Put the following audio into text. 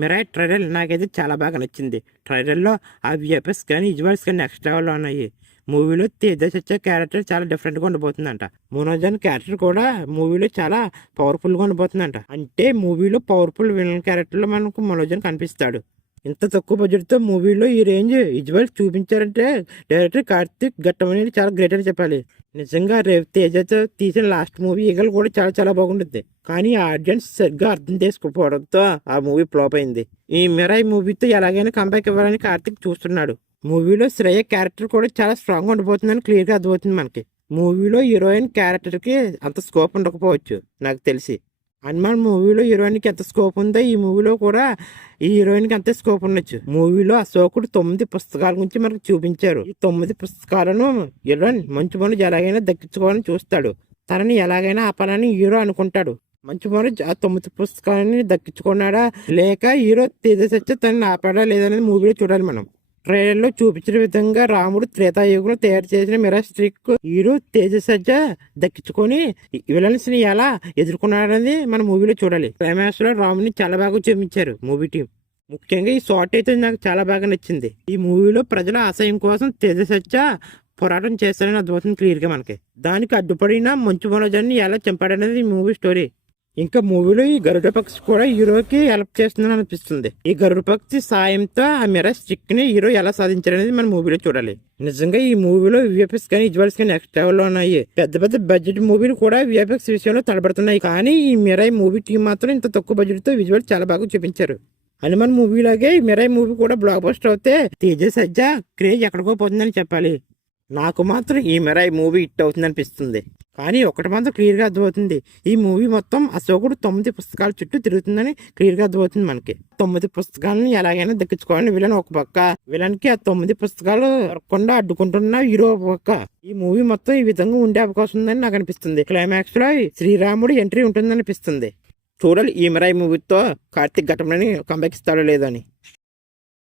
Mirai trailer నాకైతే చాలా బాగా నచ్చింది. ట్రైలర్లో ఆ విఎఫ్ఎక్స్ కానీ విజువల్స్ కానీ నెక్స్ట్ లెవెల్లో ఉన్నాయి. మూవీలో తేజ సత్య క్యారెక్టర్ చాలా డిఫరెంట్గా ఉండబోతుందంట. మనోజన్ క్యారెక్టర్ కూడా మూవీలో చాలా పవర్ఫుల్గా ఉండబోతుందంట. అంటే మూవీలో పవర్ఫుల్ విలన్ క్యారెక్టర్లో మనకు మనోజన్ కనిపిస్తాడు. ఇంత తక్కువ బడ్జెట్తో మూవీలో ఈ రేంజ్ విజువల్స్ చూపించారంటే డైరెక్టర్ కార్తిక్ ఘట్టమనేది చాలా గ్రేట్ అని చెప్పాలి. నిజంగా రేపు తేజతో తీసిన లాస్ట్ మూవీ ఈగలు కూడా చాలా చాలా బాగుంటుంది. కానీ ఆడియన్స్ సరిగ్గా అర్థం చేసుకోకపోవడంతో ఆ మూవీ ఫ్లాప్ అయింది. ఈ మిరాయి మూవీతో ఎలాగైనా కంబ్యాక్ ఇవ్వాలని కార్తిక్ చూస్తున్నాడు. మూవీలో శ్రేయ క్యారెక్టర్ కూడా చాలా స్ట్రాంగ్ ఉండబోతుందని క్లియర్గా అర్థమవుతుంది మనకి. మూవీలో హీరోయిన్ క్యారెక్టర్కి అంత స్కోప్ ఉండకపోవచ్చు నాకు తెలిసి. హనుమాన్ మూవీలో హీరోయిన్కి ఎంత స్కోప్ ఉందో ఈ మూవీలో కూడా ఈ హీరోయిన్కి అంతే స్కోప్ ఉండొచ్చు. మూవీలో అశోకుడు 9 పుస్తకాల గురించి మనకు చూపించారు. ఈ 9 పుస్తకాలను హీరోయిన్ మంచు మనోజ్ ఎలాగైనా దక్కించుకోవాలని చూస్తాడు. తనని ఎలాగైనా ఆపాలని హీరో అనుకుంటాడు. మంచు మనోజ్ ఆ 9 పుస్తకాలని దక్కించుకున్నాడా లేక హీరో తేజ సత్య తనని ఆపాడా లేదనేది మూవీలో చూడాలి మనం. ట్రైలర్లో చూపించిన విధంగా రాముడు త్రేతాయుగంలో తయారు చేసిన మిరాజ్ ట్రిక్ హీరో తేజ సజ్జ దక్కించుకొని విలన్స్ ని ఎలా ఎదుర్కొన్నాడనేది మన మూవీలో చూడాలి. క్లైమాక్స్ లో రాముని చాలా బాగా చూపించారు మూవీ టీం. ముఖ్యంగా ఈ షార్ట్ అయితే నాకు చాలా బాగా నచ్చింది. ఈ మూవీలో ప్రజల ఆశయం కోసం తేజ సజ్జ పోరాటం చేస్తారని అర్థమవుతుంది క్లియర్ గా మనకి. దానికి అడ్డుపడిన మంచు మనోజాన్ని ఎలా చంపాడనేది ఈ మూవీ స్టోరీ. ఇంకా మూవీలో ఈ గరుడ పక్షి కూడా హీరోకి హెల్ప్ చేస్తుందని అనిపిస్తుంది. ఈ గరుడ పక్షి సాయంతో ఆ మిరాజ్ స్టిక్ ని హీరో ఎలా సాధించారనేది మన మూవీలో చూడాలి. నిజంగా ఈ మూవీలో విఎఫ్ఎక్స్ కానీ విజువల్స్ కానీ నెక్స్ట్ లెవెల్లో ఉన్నాయి. పెద్ద పెద్ద బడ్జెట్ మూవీలు కూడా విఎఫ్ఎక్స్ విషయంలో తడబడుతున్నాయి. కానీ ఈ మిరాయి మూవీ టీం మాత్రం ఇంత తక్కువ బడ్జెట్ తో విజువల్స్ చాలా బాగా చూపించారు. హనుమాన్ మూవీలాగే ఈ మిరాయి మూవీ కూడా బ్లాక్ బస్టర్ అవుతే తేజ సజ్జ క్రేజ్ ఎక్కడికో పోతుందని చెప్పాలి. నాకు మాత్రం ఈ మిరాయి మూవీ హిట్ అవుతుంది అనిపిస్తుంది. కానీ ఒకటి మాత్రం క్లియర్గా అర్థమవుతుంది, ఈ మూవీ మొత్తం అశోకుడు 9 పుస్తకాల చుట్టూ తిరుగుతుందని క్లియర్గా అర్థమవుతుంది మనకి. 9 పుస్తకాలను ఎలాగైనా దక్కించుకోవాలని విలన్ ఒక పక్క, విలన్ కి ఆ 9 పుస్తకాలు దొరకకుండా అడ్డుకుంటున్న హీరో ఒక పక్క. ఈ మూవీ మొత్తం ఈ విధంగా ఉండే అవకాశం ఉందని నాకు అనిపిస్తుంది. క్లైమాక్స్ లో శ్రీరాముడు ఎంట్రీ ఉంటుందని అనిపిస్తుంది. చూడాలి ఈ మిరాయి మూవీతో కార్తిక్ ఘట్టమనేని కంబ్యాక్ ఇస్తాడో లేదని.